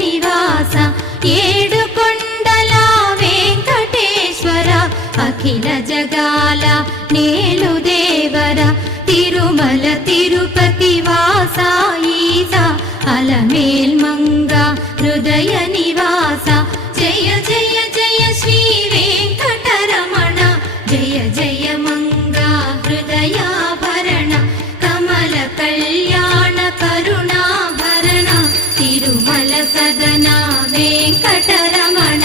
నివాస ఏడుకొండల వెంకటేశ్వర అఖిల జగాల నేలు దేవర తిరుమల తిరుపతి వాస ఈస అలమేల్మంగ హృదయ నివాస జయ జయ జయ శ్రీ వెంకటరమణ జయ జయ మంగ హృదయాభరణ కమల కళ్యాణ కరుణాభరణ తిరుమల సదన వెంకటరమణ